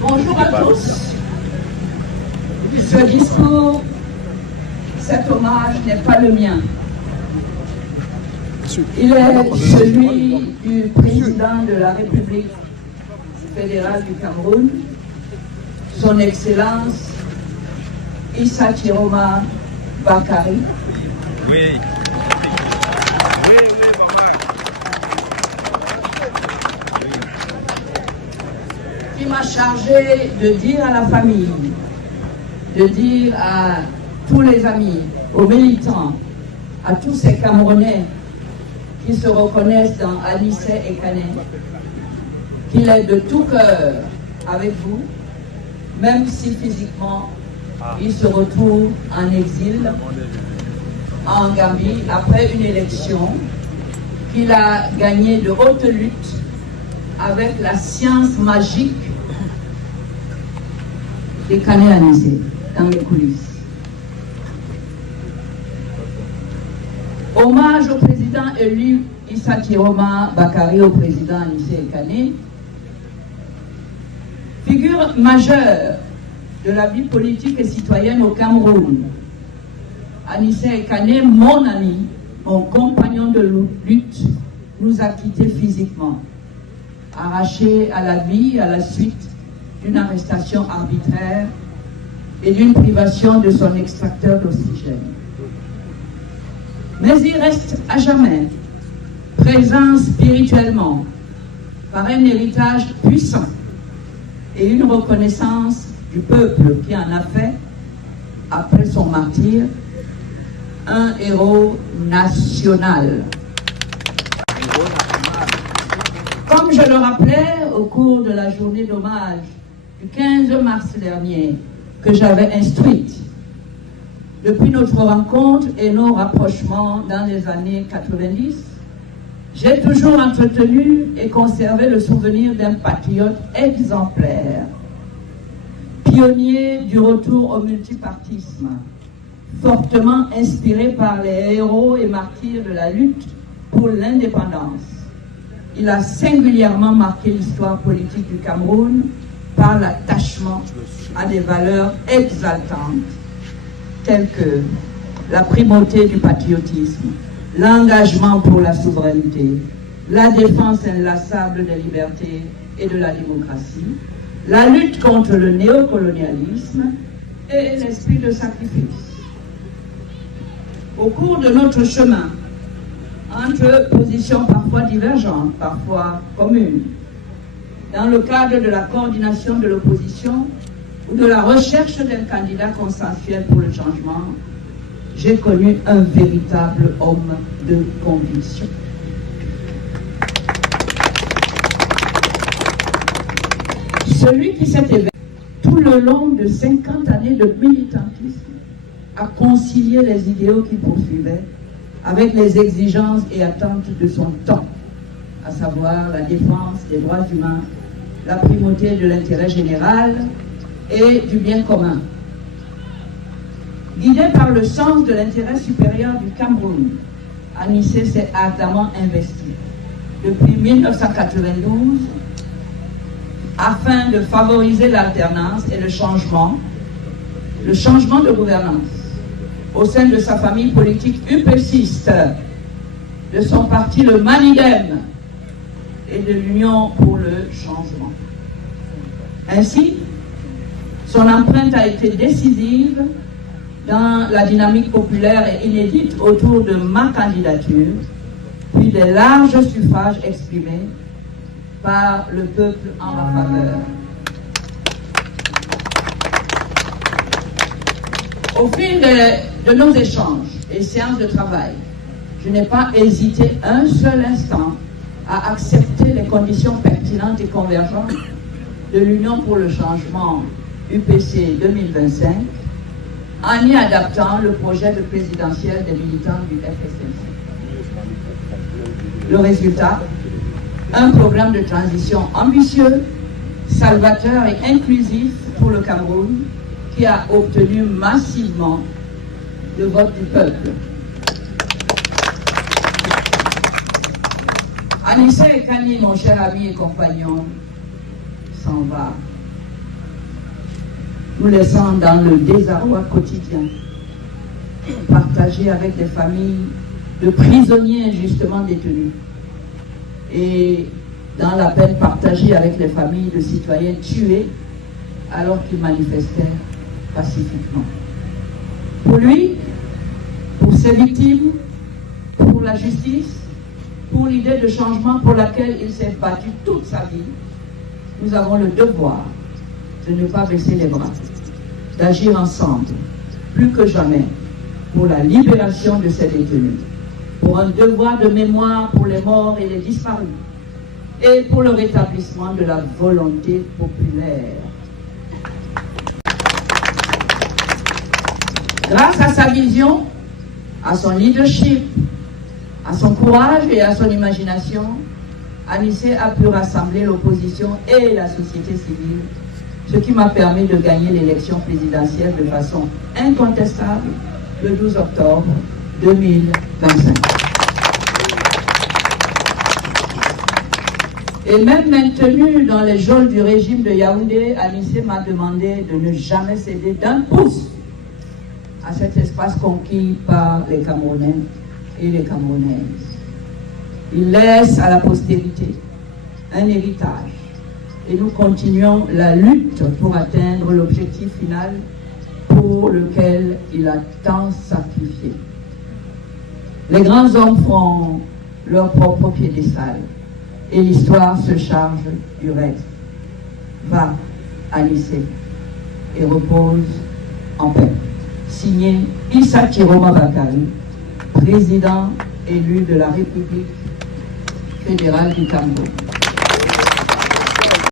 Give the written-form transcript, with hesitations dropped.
Bonjour à tous. Ce discours, cet hommage n'est pas le mien. Il est celui du président de la République fédérale du Cameroun, son Excellence Issa Chiroma Bakari. Oui. Qui m'a chargé de dire à la famille, de dire à tous les amis, aux militants, à tous ces Camerounais qui se reconnaissent dans Anissé Ekane, qu'il est de tout cœur avec vous, même si physiquement il se retrouve en exil en Gambie après une élection qu'il a gagnée de haute lutte avec la science magique des Kané Anissé dans les coulisses. Hommage au président élu Issa Chiroma Bakari, au président Anissé Ekane, figure majeure de la vie politique et citoyenne au Cameroun. Anissé Ekane, mon ami, mon compagnon de lutte, nous a quittés physiquement, arraché à la vie à la suite d'une arrestation arbitraire et d'une privation de son extracteur d'oxygène. Mais il reste à jamais présent spirituellement par un héritage puissant et une reconnaissance du peuple qui en a fait, après son martyre, un héros national. Comme je le rappelais au cours de la journée d'hommage du 15 mars dernier, que j'avais instruite, depuis notre rencontre et nos rapprochements dans les années 90, j'ai toujours entretenu et conservé le souvenir d'un patriote exemplaire, pionnier du retour au multipartisme, fortement inspiré par les héros et martyrs de la lutte pour l'indépendance. Il a singulièrement marqué l'histoire politique du Cameroun par l'attachement à des valeurs exaltantes telles que la primauté du patriotisme, l'engagement pour la souveraineté, la défense inlassable des libertés et de la démocratie, la lutte contre le néocolonialisme et l'esprit de sacrifice. Au cours de notre chemin, entre positions parfois divergentes, parfois communes, dans le cadre de la coordination de l'opposition ou de la recherche d'un candidat consensuel pour le changement, j'ai connu un véritable homme de conviction. Celui qui s'est éveillé tout le long de 50 années de militantisme a concilié les idéaux qu'il poursuivait avec les exigences et attentes de son temps, à savoir la défense des droits humains, la primauté de l'intérêt général et du bien commun. Guidé par le sens de l'intérêt supérieur du Cameroun, Anissé s'est ardemment investi depuis 1992 afin de favoriser l'alternance et le changement de gouvernance au sein de sa famille politique UPCiste, de son parti le Manidem et de l'Union pour le changement. Ainsi, son empreinte a été décisive dans la dynamique populaire et inédite autour de ma candidature, puis des larges suffrages exprimés par le peuple en ma faveur. Au fil de nos échanges et séances de travail, je n'ai pas hésité un seul instant à accepter les conditions pertinentes et convergentes de l'Union pour le changement UPC 2025 en y adaptant le projet de présidentiel des militants du FSNC. Le résultat, un programme de transition ambitieux, salvateur et inclusif pour le Cameroun, qui a obtenu massivement le vote du peuple. Anissé Ekane, mon cher ami et compagnon, s'en va nous laissant dans le désarroi quotidien, partager avec des familles de prisonniers injustement détenus et dans la peine partagée avec les familles de citoyens tués alors qu'ils manifestaient pacifiquement. Pour lui, pour ses victimes, pour la justice, pour l'idée de changement pour laquelle il s'est battu toute sa vie, nous avons le devoir de ne pas baisser les bras, d'agir ensemble, plus que jamais, pour la libération de ces détenus, pour un devoir de mémoire pour les morts et les disparus, et pour le rétablissement de la volonté populaire. Grâce à sa vision, à son leadership, à son courage et à son imagination, Anissé a pu rassembler l'opposition et la société civile, ce qui m'a permis de gagner l'élection présidentielle de façon incontestable le 12 octobre 2025. Et même maintenu dans les geôles du régime de Yaoundé, Anissé m'a demandé de ne jamais céder d'un pouce à cet espace conquis par les Camerounais et les Camerounaises. Il laisse à la postérité un héritage et nous continuons la lutte pour atteindre l'objectif final pour lequel il a tant sacrifié. Les grands hommes font leur propre piédestal et l'histoire se charge du reste. Va, Anissé, et repose en paix. Signé Issa Chiroma Bakary, président élu de la République fédérale du Cameroun.